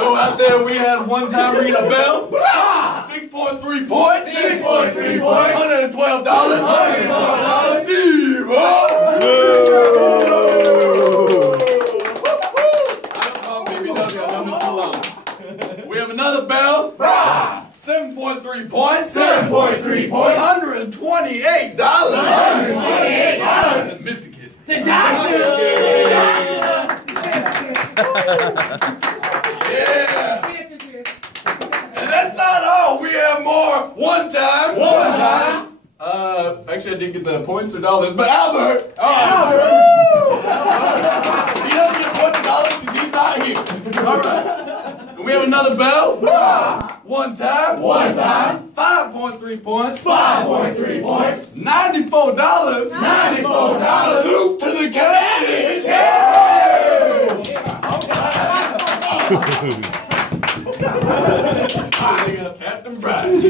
So out there we had one time ringing a bell. 6.3 points. 6.3 points. $112. $112. Steve-O. We have another bell. 7.3 points. 7.3 points. $128. $128. Mr. Kids. The doctor. Yeah. And that's not all. We have more. One time. Actually, I didn't get the points or dollars, but Albert. Albert. He doesn't get points or dollars because he's not here. All right. And we have another bell. One time. 5.3 points. 5.3 points. $94. Salute to the captain.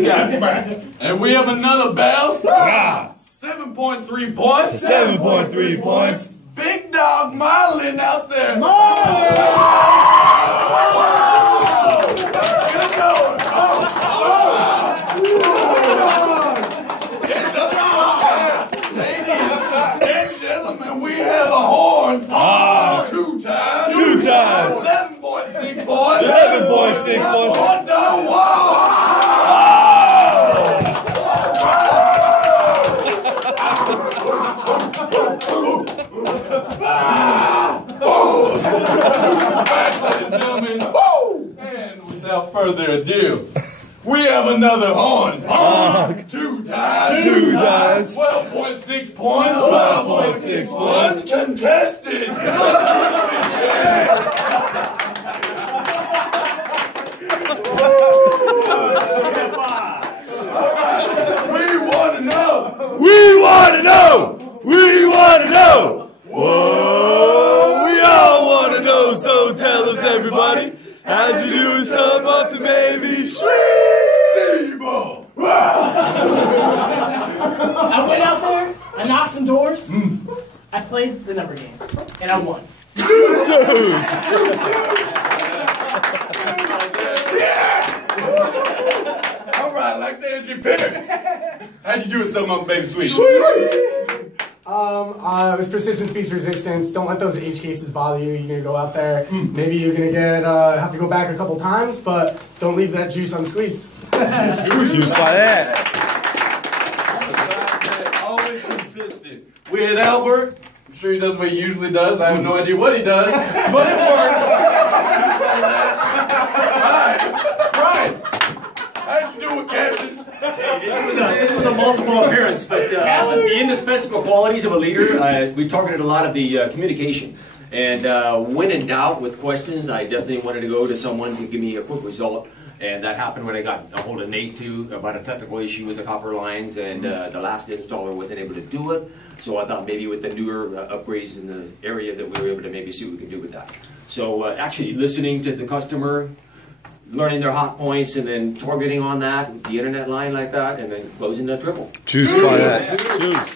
Captain Brian. And we have another bell. 7.3 points. 7.3 points. Big dog Marlin out there. Good going. Ladies and gentlemen, we have a horn. Two times. 11.6 points. 11.6 points. On the wall. Ladies and gentlemen, and without further ado, we have another horn. Two times. 12.6 points. 12.6 points. Uncontested. We want to know. Whoa, we all want to know. So tell us, everybody, how'd you do some muffin baby? Steve-O. I went out there, I knocked some doors, I played the number game, and I won. All right, like the energy pick. How'd you do with some of Baby Sweet? It was persistent speech resistance. Don't let those H cases bother you. You're gonna go out there. Maybe you're gonna get have to go back a couple times, but don't leave that juice unsqueezed. Juice by that. Always consistent. We had Albert. I'm sure he does what he usually does. I have no idea what he does, but it works. Alright, Brian. How'd you do it, Captain? This was a multiple appearance, but the indispensable qualities of a leader, we targeted a lot of the communication. And when in doubt with questions, I definitely wanted to go to someone to give me a quick result. And that happened when I got a hold of Nate too about a technical issue with the copper lines, and the last installer wasn't able to do it. So I thought maybe with the newer upgrades in the area that we were able to maybe see what we can do with that. So actually listening to the customer, learning their hot points, and then targeting on that with the internet line like that, and then closing the triple. Juice by that. Juice.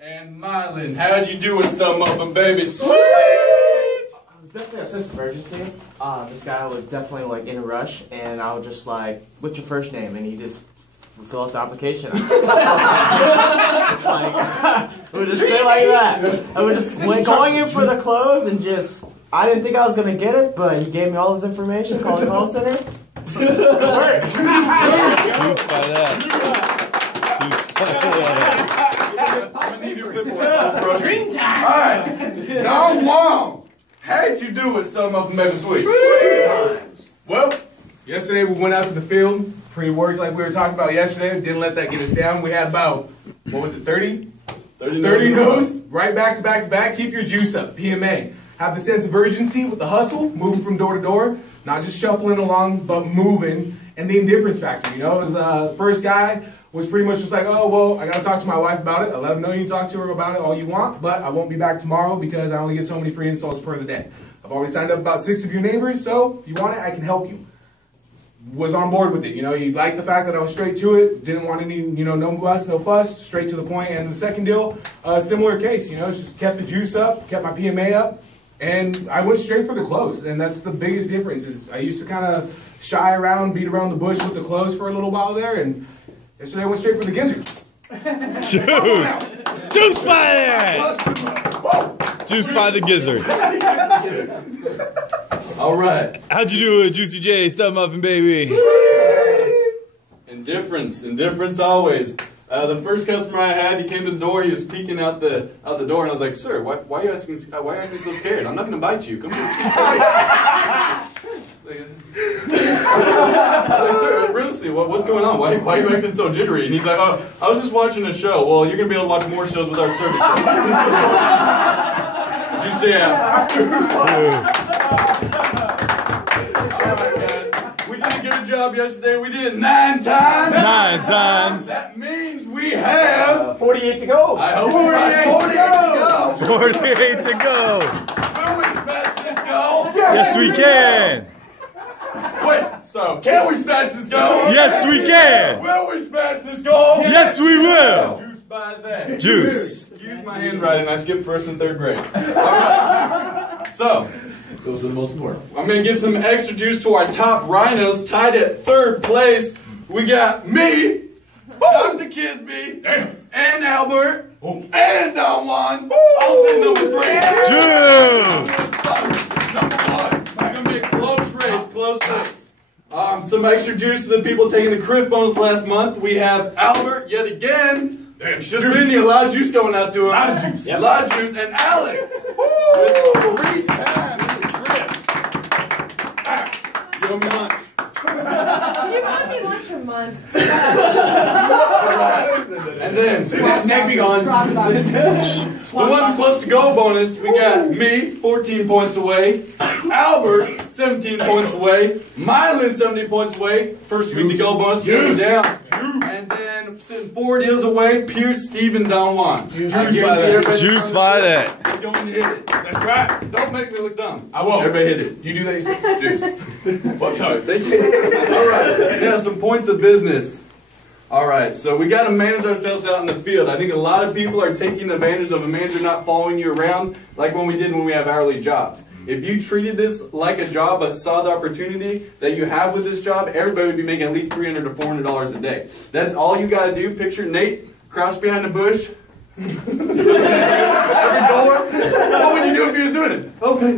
And Mylan, how'd you do with some of them, baby? Sweet! Definitely a sense of urgency. This guy was definitely like in a rush, and I was just like, "What's your first name?" And he just filled out the application. Just like, it would just say like that. I was just going in for the close, and just I didn't think I was gonna get it, but he gave me all this information. Called the call center. It worked. Juice by that. Dream time! Alright, Don Wong. How'd you do with some of them, baby sweet? Well, yesterday we went out to the field, pre-work like we were talking about yesterday. Didn't let that get us down. We had about, what was it, 30 no's, right back to back to back. Keep your juice up, PMA. Have the sense of urgency with the hustle, moving from door to door, not just shuffling along, but moving. And the indifference factor, you know, the first guy was pretty much just like, oh, well, I got to talk to my wife about it. I let them know you can talk to her about it all you want, but I won't be back tomorrow because I only get so many free installs per the day. I've already signed up about 6 of your neighbors, so if you want it, I can help you. Was on board with it, you know, he liked the fact that I was straight to it, didn't want any, you know, no fuss, no fuss, straight to the point. And the second deal, similar case, you know, just kept the juice up, kept my PMA up, and I went straight for the close, and that's the biggest difference. Is I used to kind of shy around, beat around the bush with the close for a little while there, and yesterday I went straight for the gizzard. Juice by it! Juice by the gizzard. All right. How'd you do it, Juicy J, Stud Muffin Baby? Indifference always. The first customer I had, he came to the door. He was peeking out the door, and I was like, "Sir, why are you acting so scared? I'm not going to bite you. Come here." I was like, "Sir, really? What's going on? Why are you acting so jittery?" And he's like, "Oh, I was just watching a show." Well, you're going to be able to watch more shows with our service. You see, job yesterday. We did it 9 times. 9 times. That means we have 48 to go. I hope 48 to go. 48 to go. Will we smash this goal? Yes, we can. Wait, so can we smash this goal? Yes, we can. Will we smash this goal? Yes, we will. Juice by that. Juice. Excuse my handwriting. I skipped 1st and 3rd grade. All right. So. Those are the most important. I'm going to give some extra juice to our top rhinos, tied at 3rd place. We got me, Dr. Kisby, and Albert, and Don Juan. I'll say number 3. Juice! Number 1. It's going to be a close race, Some extra juice to the people taking the Criff bonus last month. We have Albert, yet again. Just really a lot of juice going out to him. A lot of juice. Yep. A lot of juice. And Alex, with 3 times. You owe me lunch. You've owed me lunch for months. And then, neck be gone. The ones close to goal bonus, we got me, 14 points away. Albert, 17 points away. Mylan, 70 points away. First week to goal bonus, going down. And then, sitting 4 deals away, Pierce, Steven, Don Juan. Juice by that. He's going to hit it. That's right. Don't make me look dumb. I won't. Everybody hit it. You do that. Juice. Well, sorry. Thank you. All right. Yeah, some points of business. All right. So we got to manage ourselves out in the field. I think a lot of people are taking advantage of a manager not following you around, like when we did when we have hourly jobs. If you treated this like a job but saw the opportunity that you have with this job, everybody would be making at least $300 to $400 a day. That's all you got to do. Picture Nate crouched behind a bush. Every door. What would you do if he was doing it? Okay,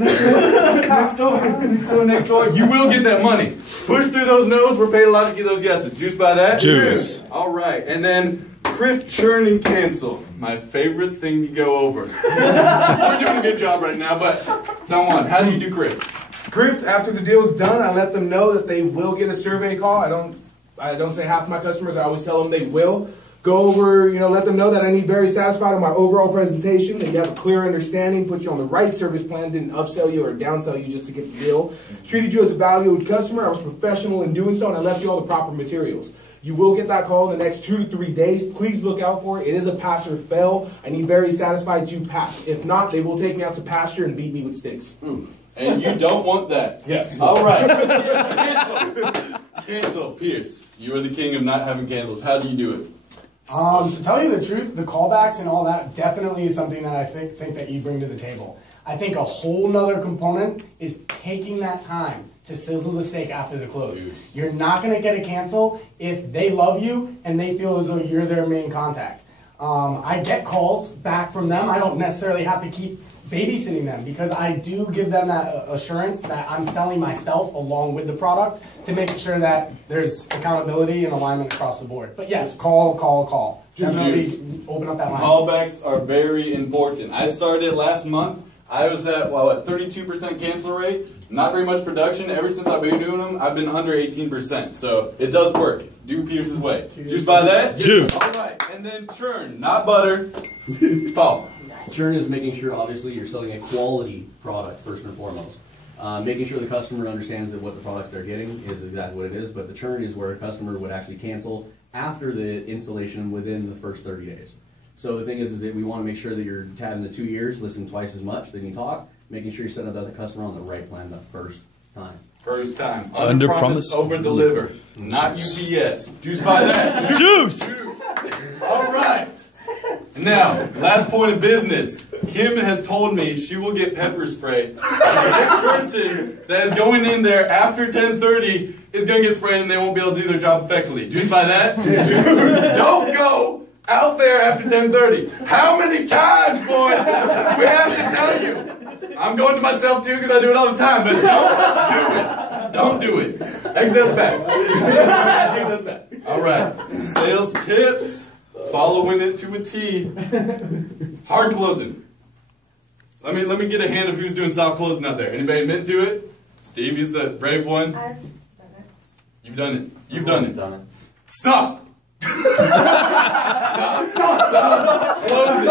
next door. You will get that money. Push through those no's. We're paid a lot to get those yeses. Juice by that? Juice. All right. And then Criff, churn, and cancel. My favorite thing to go over. We're doing a good job right now, but don't want. How do you do Criff? Criff, after the deal's done, I let them know that they will get a survey call. I don't say half my customers. I always tell them they will. Go over, let them know that I need very satisfied with my overall presentation, that you have a clear understanding, put you on the right service plan, didn't upsell you or downsell you just to get the deal. Treated you as a valued customer. I was professional in doing so, and I left you all the proper materials. You will get that call in the next 2 to 3 days. Please look out for it. It is a pass or fail. I need very satisfied to pass. If not, they will take me out to pasture and beat me with sticks. And you don't want that. Yeah. All right. Cancel. Pierce, you are the king of not having cancels. How do you do it? To tell you the truth, the callbacks and all that definitely is something that I think that you bring to the table. I think a whole nother component is taking that time to sizzle the steak after the close. You're not going to get a cancel if they love you and they feel as though you're their main contact. I get calls back from them. I don't necessarily have to keep babysitting them because I do give them that assurance that I'm selling myself along with the product to make sure that there's accountability and alignment across the board. But yes, call. Definitely open up that line. Callbacks are very important. I started last month. I was at, 32% cancel rate. Not very much production. Ever since I've been doing them, I've been under 18%. So it does work. Do Pierce's way. Juice by that? Juice. All right. And then churn, not butter. Paul. Churn is making sure, obviously, you're selling a quality product first and foremost. Making sure the customer understands that what the products they're getting is exactly what it is, but the churn is where a customer would actually cancel after the installation within the first 30 days. So the thing is that we want to make sure that you're having the 2 years, listen twice as much, then you talk, making sure you set up the customer on the right plan the first time. First time. Under promise, over deliver. Not UPS. Juice by that. Juice. All right. Now, last point of business. Kim has told me she will get pepper spray. The next person that is going in there after 10:30 is going to get sprayed and they won't be able to do their job effectively. Juice by that? Juice. Don't go out there after 10:30. How many times, boys, do we have to tell you? I'm going to myself too because I do it all the time, but don't do it. Don't do it. Exit at the back. Exit at the back. All right. Sales tips. Following it to a T. Hard closing. Let me get a hand of who's doing soft closing out there. Anybody admit to it? Steve, he's the brave one. I've done it. You've done it. You've done it. Stop. Stop closing.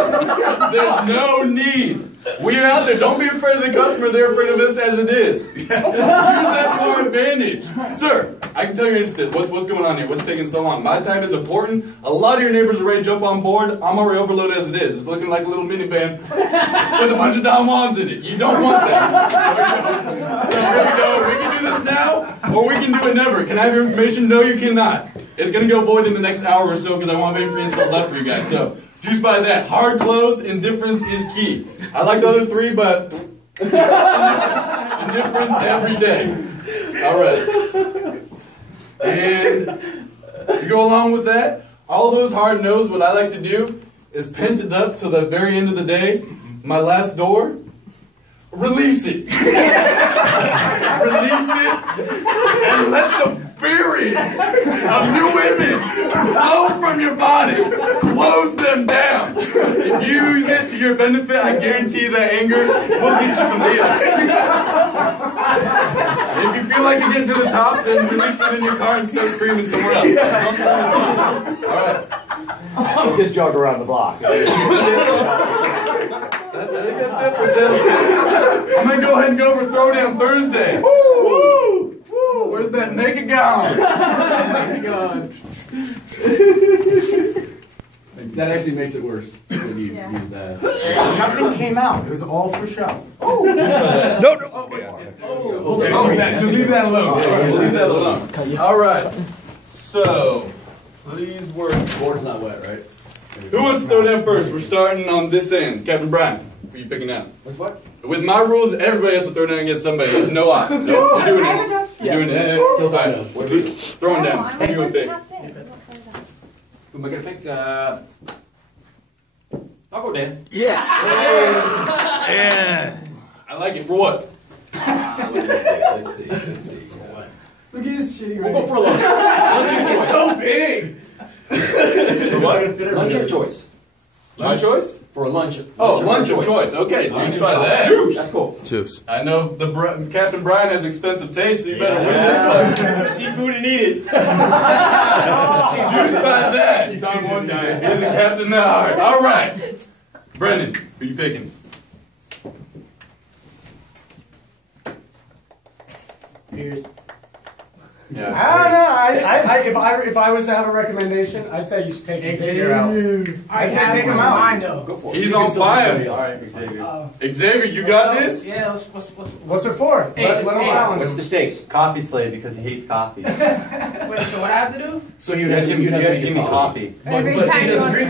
There's no need. We are out there. Don't be afraid of the customer. They're afraid of us as it is. Use that to our advantage. Sir, I can tell you're interested. What's going on here? What's taking so long? My time is important. A lot of your neighbors are ready to jump on board. I'm already overloaded as it is. It's looking like a little minivan with a bunch of Don Juans in it. You don't want that. So here we go. We can do this now, or we can do it never. Can I have your information? No, you cannot. It's going to go void in the next hour or so because I won't have any free installs left for you guys. So, juice by that. Hard close, indifference is key. I like the other three, but indifference every day. All right. And to go along with that, all those hard no's, what I like to do is pent it up till the very end of the day. My last door, release it. Release it and let the spirit of new image flow from your body. Close them down. If you use it to your benefit, I guarantee that anger will get you some deals. If you feel like you're getting to the top, then release it in your car and start screaming somewhere else. Alright. Just jog around the block. I think that's it for sales. I'm going to go ahead and go over Throwdown Thursday. Woo! Woo! Where's that naked gown? That actually makes it worse when you use that. Nothing came out. It was all for show. Just leave that alone. We'll leave that alone. All right. So, please work. The board's not wet, right? Who wants to throw down first? We're starting on this end. Captain Brian, who are you picking out? With what? With my rules, everybody has to throw down against somebody. There's no ops. No, you're doing it. You're doing it. Still throwing down. Throwing down. Who are you going to pick? Who am I going to pick? I'll go Dan. Yes! Yeah! I like it. For what? Let's see. Look at this shitty We'll go for a lunch. It's so big! For what? Lunch of choice. My choice? For a lunch. Oh, lunch of choice. Okay, juice by that. That's cool. Juice. I know Captain Brian has expensive taste, so you better win this one. Seafood and eat it. Juice by that. Don Juan diet. He's a captain now. All right. Brennan, who are you picking? Here's. I don't know. If I was to have a recommendation, I'd say you should take Xavier out. I'd say take him out. I know. Go for it. He's on fire. Alright, Xavier. Xavier, you got this? Yeah, what's What's it for? Let him challenge What's him. the stakes? Coffee slave because he hates coffee. Wait, so what I have to do? So you'd have to give me coffee. Every time you want to